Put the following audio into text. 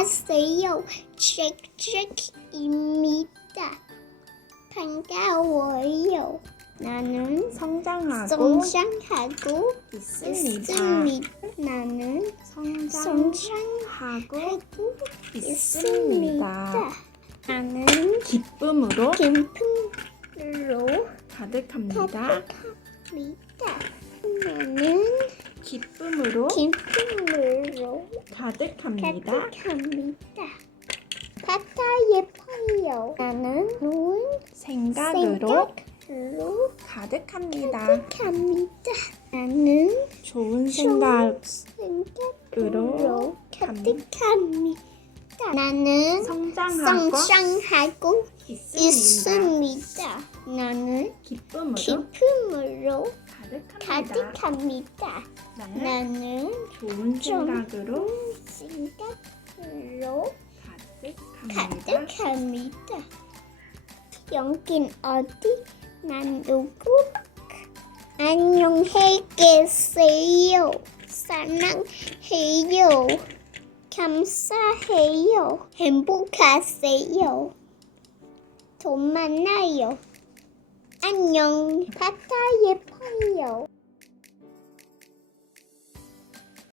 안녕하세요. 잭잭입니다. 반가워요. 나는 성장하고 성장하고 있습니다. 있습니다. 나는 성장하고 성장하고 있습니다. 있습니다. 나는 기쁨으로 기쁨으로 가득합니다. 가득합니다. 나는 기쁨으로 기쁨으로 가득합니다. 가득합니다. 바다 예뻐요. 나는 좋은 생각으로 생각으로 가득합니다. 가득합니다. 나는 좋은 생각으로 생각으로 가득합니다. 나는 성장하고 성장하고 있습니다. 있습니다. 나는 기쁨으로 기쁨으로 가득합니다. 가득합니다. 나는 나는 좋은 생각으로 생각으로 가득합니다. 가득합니다. 여긴 어디? 난 누구? 안녕히 계세요. 사랑해요. 감사해요. 행복하세요. 또 만나요. 안녕. 바다 예뻐요.